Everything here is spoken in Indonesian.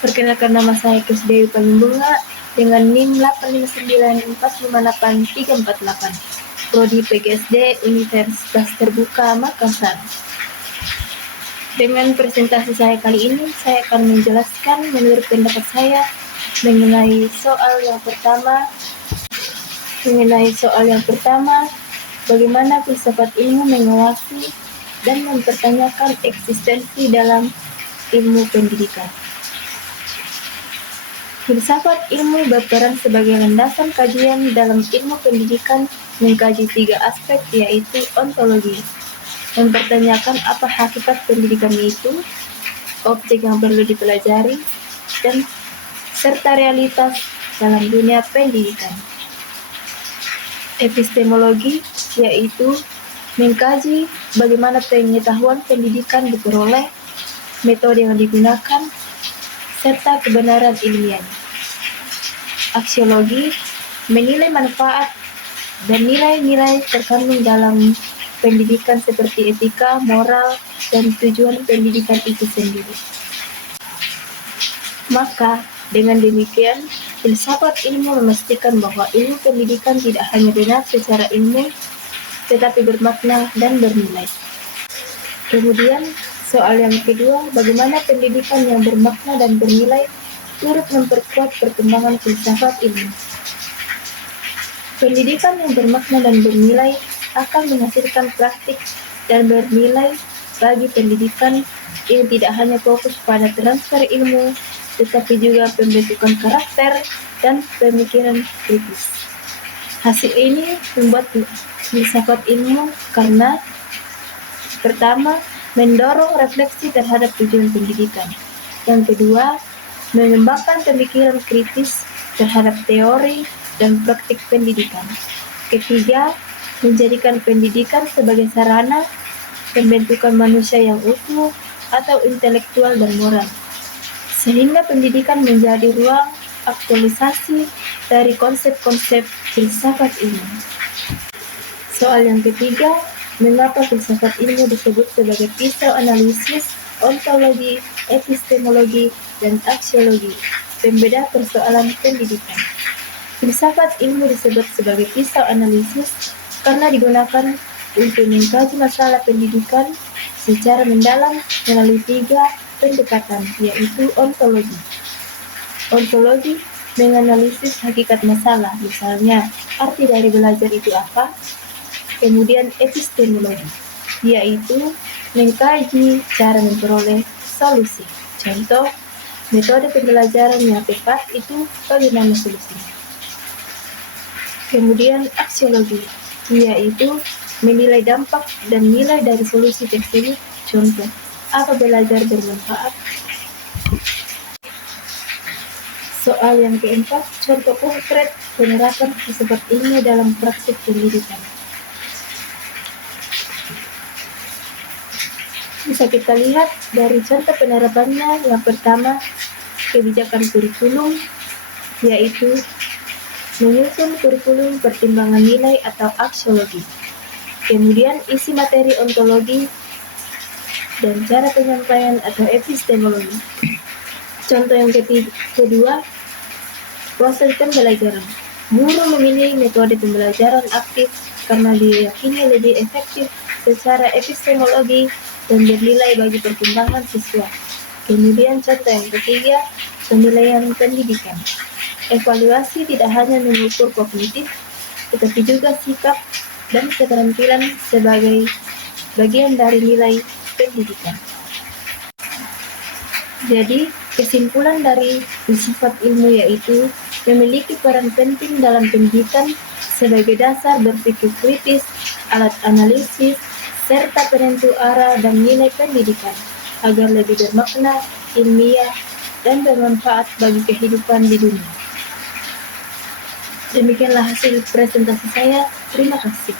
Perkenalkan, nama saya Kusdewi Pangimbunga dengan NIM 859458348, Prodi PGSD Universitas Terbuka Makassar. Dengan presentasi saya kali ini, saya akan menjelaskan menurut pendapat saya mengenai soal yang pertama, bagaimana filsafat ilmu mengawasi dan mempertanyakan eksistensi dalam ilmu pendidikan. Filsafat ilmu berperan sebagai landasan kajian dalam ilmu pendidikan, mengkaji 3 aspek, yaitu ontologi, mempertanyakan apa hakikat pendidikan itu, objek yang perlu dipelajari, dan serta realitas dalam dunia pendidikan. Epistemologi, yaitu mengkaji bagaimana pengetahuan pendidikan diperoleh, metode yang digunakan, serta kebenaran ilmiah. Aksiologi, menilai manfaat dan nilai-nilai terkandung dalam pendidikan seperti etika, moral, dan tujuan pendidikan itu sendiri. Maka, dengan demikian, filsafat ilmu memastikan bahwa ilmu pendidikan tidak hanya benar secara ilmu, tetapi bermakna dan bernilai. Kemudian, soal yang kedua, bagaimana pendidikan yang bermakna dan bernilai turut memperkuat perkembangan filsafat ilmu. Pendidikan yang bermakna dan bernilai akan menghasilkan praktik dan bernilai bagi pendidikan yang tidak hanya fokus pada transfer ilmu, tetapi juga pembentukan karakter dan pemikiran kritis. Hasil ini membuat filsafat ilmu karena pertama, mendorong refleksi terhadap tujuan pendidikan. Yang kedua, mengembangkan pemikiran kritis terhadap teori dan praktik pendidikan. Ketiga, menjadikan pendidikan sebagai sarana pembentukan manusia yang utuh atau intelektual dan moral, sehingga pendidikan menjadi ruang aktualisasi dari konsep-konsep filsafat ilmu. Soal yang ketiga, mengapa filsafat ilmu disebut sebagai pisau analisis, ontologi, epistemologi, dan aksiologi, pembeda persoalan pendidikan. Filsafat ilmu disebut sebagai pisau analisis karena digunakan untuk mengkaji masalah pendidikan secara mendalam melalui 3 pendekatan, yaitu ontologi. Ontologi menganalisis hakikat masalah, misalnya arti dari belajar itu apa. Kemudian epistemologi, yaitu mengkaji cara memperoleh solusi. Contoh, metode pembelajaran yang tepat itu bagaimana solusinya. Kemudian aksiologi, yaitu menilai dampak dan nilai dari solusi tersebut. Contoh, apa belajar bermanfaat. Soal yang keempat, contoh konkret penerapan filsafat ilmu dalam praktik pendidikan. Bisa kita lihat dari contoh penerapannya. Yang pertama, kebijakan kurikulum, yaitu menyusun kurikulum pertimbangan nilai atau aksiologi. Kemudian isi materi ontologi dan cara penyampaian atau epistemologi. Contoh yang kedua, proses pembelajaran. Guru memilih metode pembelajaran aktif karena diyakini lebih efektif secara epistemologi dan bernilai bagi perkembangan siswa. Kemudian contoh yang ketiga, penilaian pendidikan. Evaluasi tidak hanya mengukur kognitif, tetapi juga sikap dan keterampilan sebagai bagian dari nilai pendidikan. Jadi, kesimpulan dari filsafat ilmu yaitu memiliki peran penting dalam pendidikan sebagai dasar berpikir kritis, alat analisis, serta penentu arah dan nilai pendidikan agar lebih bermakna, ilmiah, dan bermanfaat bagi kehidupan di dunia. Demikianlah hasil presentasi saya. Terima kasih.